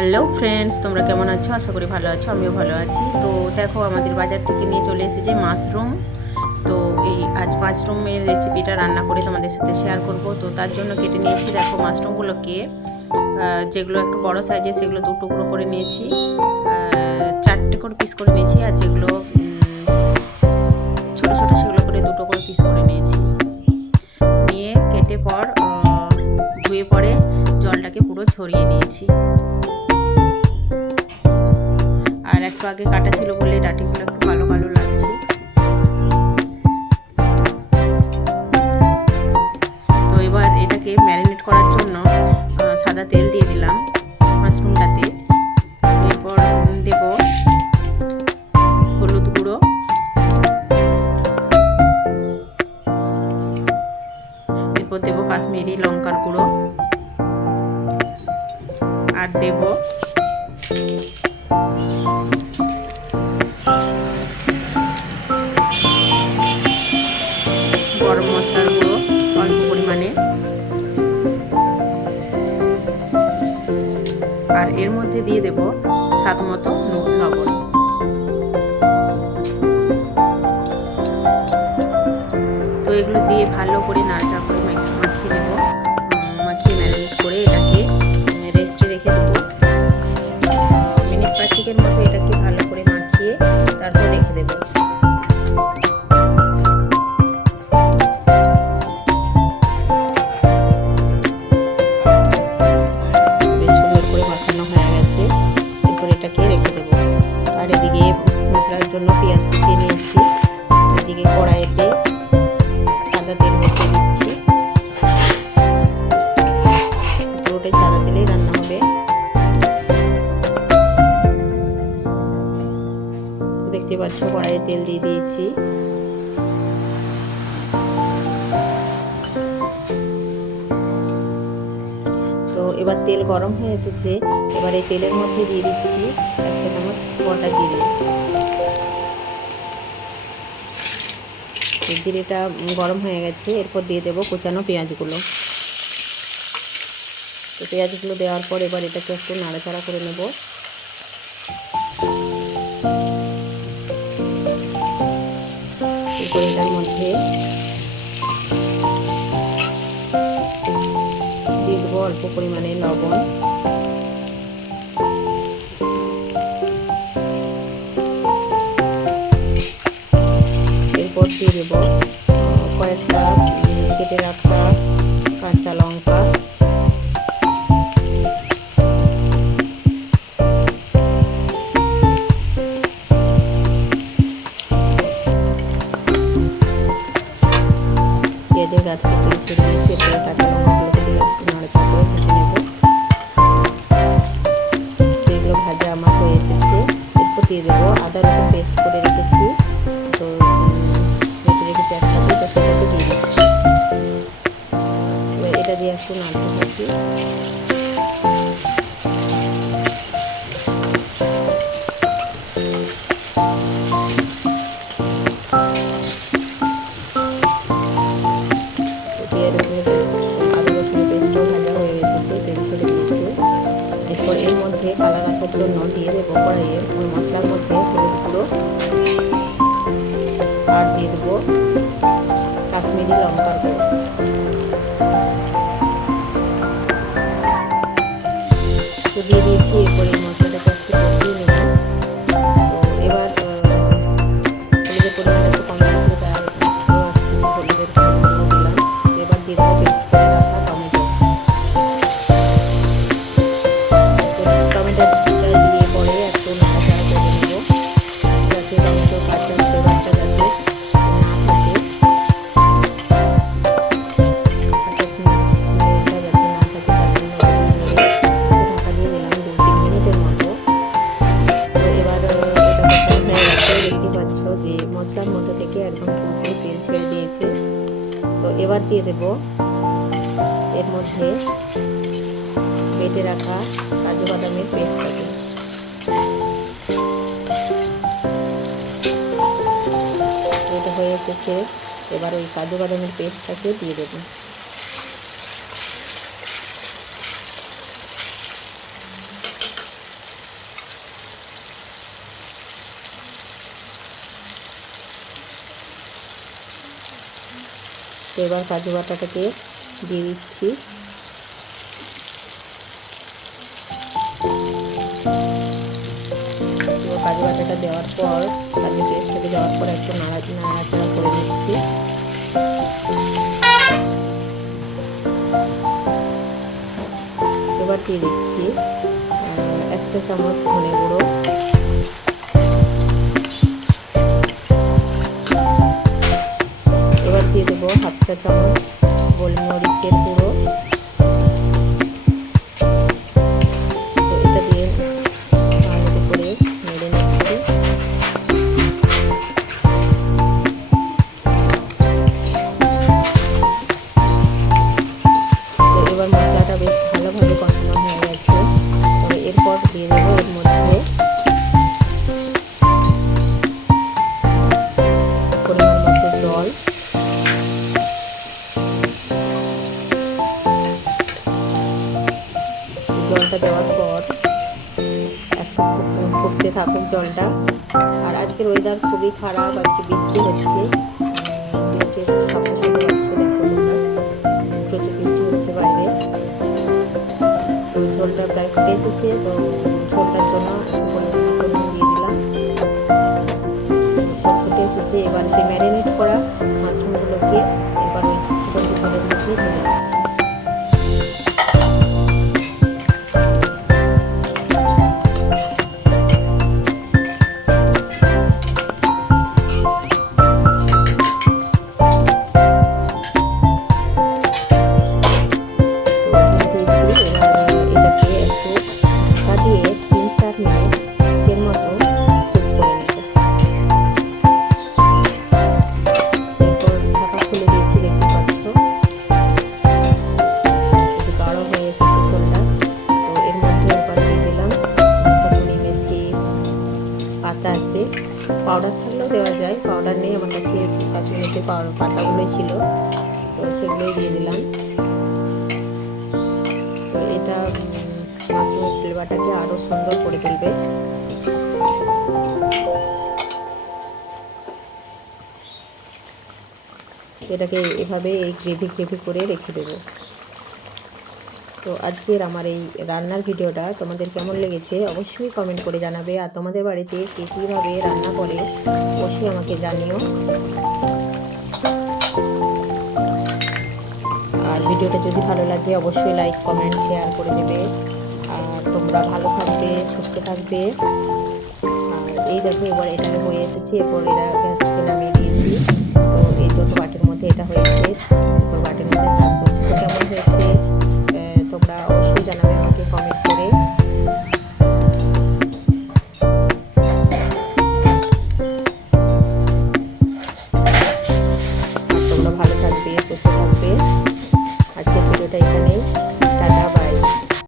Hello friends, তোমরা কেমন আছো? আশা করি ভালো আছো, আমিও ভালো আছি। তো দেখো, আমাদের বাজার থেকে নিয়ে চলে এসেছে মাশরুম। তো এই আজ মাশরুমের রেসিপিটা রান্না করে তোমাদের সাথে শেয়ার করব। তো তার জন্য কেটে নিয়েছি, দেখো মাশরুমগুলোকে যেগুলো একটু বড় সাইজের সেগুলো দু টুকরো করে নিয়েছি, 4টে করে পিস করে নিয়েছি। আর যেগুলো ছোটো ছোটো সেগুলো করে দুটো করে পিস করে নিয়েছি। নিয়ে কেটে পর ধুয়ে পরে জলটাকে পুরো ঝরিয়ে নিয়েছি। আর একটু আগে কাটা ছিল বলে ডাঁটিগুলো একটু কালো কালো লাগছে। তো এবার এটাকে ম্যারিনেট করার জন্য সাদা তেল দিয়ে দিলাম মাশরুমটাতে। এরপর দেব হলুদ গুঁড়ো, এরপর দেব কাশ্মীরি লঙ্কার গুঁড়ো, আর দেব গরম মশলার গুঁড়ো অল্প পরিমাণে। আর এর মধ্যে দিয়ে দেব স্বাদ মতো লবণ। তো এগুলো দিয়ে ভালো করে নাড়াচাড়া করে মাখিয়ে দেবো। মাখিয়ে ম্যারিনেট করে এটাকে রেস্টে রেখে দেবো। মিনিট 5 মতো এটাকে ভালো করে মাখিয়ে তারপর রেখে দেবো। বেশ সুন্দর করে মাখানো হয়ে গেছে। এরপর এটাকে রেখে দেবো। আর এদিকে মশলার জন্য পেঁয়াজ কুচিয়ে নিয়েছি। এদিকে কড়াইতে সাদা তেল বসিয়ে দিচ্ছি। পুরোটাই সাদা তেলেই রান্না হবে। দেখতে পাচ্ছ কড়াইয়ে তেল দিয়ে দিয়েছি। তো এবার তেল গরম হয়ে এসেছে। এবার এই তেলের মধ্যে দিয়ে দিচ্ছি 1 চা চামচ গোটা জিরে। জিরেটা গরম হয়ে গেছে। এরপর দিয়ে দেবো কুচানো পেঁয়াজগুলো। তো পেঁয়াজগুলো দেওয়ার পর এবার এটাকে একটু নাড়াচাড়া করে নেব। এরপর এটার মধ্যে দিয়ে দেবো অল্প পরিমাণে লবণ, এরপর দিয়ে দেবো কয়েকটা কেটে রাখা কাঁচা লঙ্কা, পেঁয়াজের গাছ থেকে ছেড়ে দিয়েছি। এরপরে কাঁচা লঙ্কাগুলোকে দিয়ে একটু নাড়াচাড়া করে ভেজে নেব। এগুলো ভাজা আমার হয়ে এসেছে। এরপর দিয়ে দেবো আদা রসুন পেস্ট করে রেখেছি। তো বেটে রেখেছি একসাথে, তো সেটাকে দিয়ে দিচ্ছি। এবার এটা দিয়ে একটু নাড়তে থাকি। এরপর এর মধ্যে কালার আসার জন্য দিয়ে দেবো কড়াইয়ে মশলার মধ্যে হলুদ গুঁড়ো, আর দিয়ে দেবো কাশ্মীরি লঙ্কার গুঁড়ো। তো দিয়ে দিয়েছি। এরপর এই মশলাটাকে একটু কষিয়ে নেব। তো এবার হলুদের পরিমাণটা একটু কম রাখলে তার হলুদের পরিমাণ দিলাম। এবার দিয়ে দেবো পেস্ট করে রাখা টমেটো। টমেটোটা দিয়ে পরে একটু নাড়াচাড়া করে নেব, যাতে টমেটো কাঁচা ফ্লেভারটা যাতে না থাকে, কাঁচা স্মেলটা যাতে না থাকে, তার জন্য ঢাকা দিয়ে দিলাম 2-3 মিনিটের মতো। তো এবার এটা কষানো হয়ে গেছে। দেখতে পাচ্ছ যে মশলার মধ্যে থেকে একদম পুরো তেল ছেড়ে দিয়েছে। তো এবার দিয়ে দেব এর মধ্যে বেটে রাখা কাজু বাদামের পেস্টটাকে। এটা হয়ে এসেছে। এবার ওই কাজু বাদামের পেস্টটাকে দিয়ে দেবো। তো এবার কাজু বাটাটাকে দিয়ে দিচ্ছি। তো কাজু বাটাটা দেওয়ার পর, কাজু পেস্টটাকে দেওয়ার পর একটু নাড়াচাড়া করে দিচ্ছি। এবার দিয়ে দিচ্ছি 1 চা চামচ ধনে গুঁড়ো, এবার দিয়ে দেবো 1/2 চা চামচ গোলমরিচের গুঁড়ো। তো এটা দিয়ে ভালো করে নেড়ে নিচ্ছি। তো এবার মশলাটা বেশ ভালোভাবে কষানো হয়ে গেছে। তবে এরপর দিয়ে দেবো এর মধ্যে পরিমাণ মতো জল। জলটা দেওয়ার পর একটু ফুটতে থাকুক জলটা। আর আজকের ওয়েদার খুবই খারাপ, আজকে বৃষ্টি হচ্ছে, বৃষ্টির শব্দ শুনতে পাচ্ছ, দেখো তোমরা, প্রচুর বৃষ্টি হচ্ছে বাইরে। তো ঝোলটা প্রায় ফুটে এসেছে, তো ঝোলটার জন্য পরিমাণ দিয়ে দিলাম। ঝোল ফুটে এসেছে, এবার যে ম্যারিনেট করা মাশরুমগুলোকে এবার ওই ঝোলের মধ্যে ঢেলে দিচ্ছি। পাতা আছে, পাউডার থাকলেও দেওয়া যায়, পাউডার নেই আমার কাছে, কাশ্মীরি মেথি পাতাগুলোই ছিল, তো সেগুলোই দিয়ে দিলাম। তো এটা মাশরুমের ফ্লেভারটাকে আরও সুন্দর করে তুলবে। এটাকে এভাবে এই গ্রেভি করে রেখে দেবো। তো আজকের আমার এই রান্নার ভিডিওটা তোমাদের কেমন লেগেছে অবশ্যই কমেন্ট করে জানাবে। আর তোমাদের বাড়িতে কে কীভাবে রান্না করে অবশ্যই আমাকে জানিও। আর ভিডিওটা যদি ভালো লাগে অবশ্যই লাইক কমেন্ট শেয়ার করে দেবে। আর তোমরা ভালো থাকবে, সুস্থ থাকবে। আর এই দেখো এবার এটা হয়ে এসেছে, এরপর এরা গ্যাস থেকে নামিয়ে দিয়েছি। তো এই তো বাটির মধ্যে এটা হয়েছে, এরপর বাটির মধ্যে সার্ভ করছি। তো কেমন হয়েছে তোমরা অবশ্যই জানাবে আমাকে কমেন্ট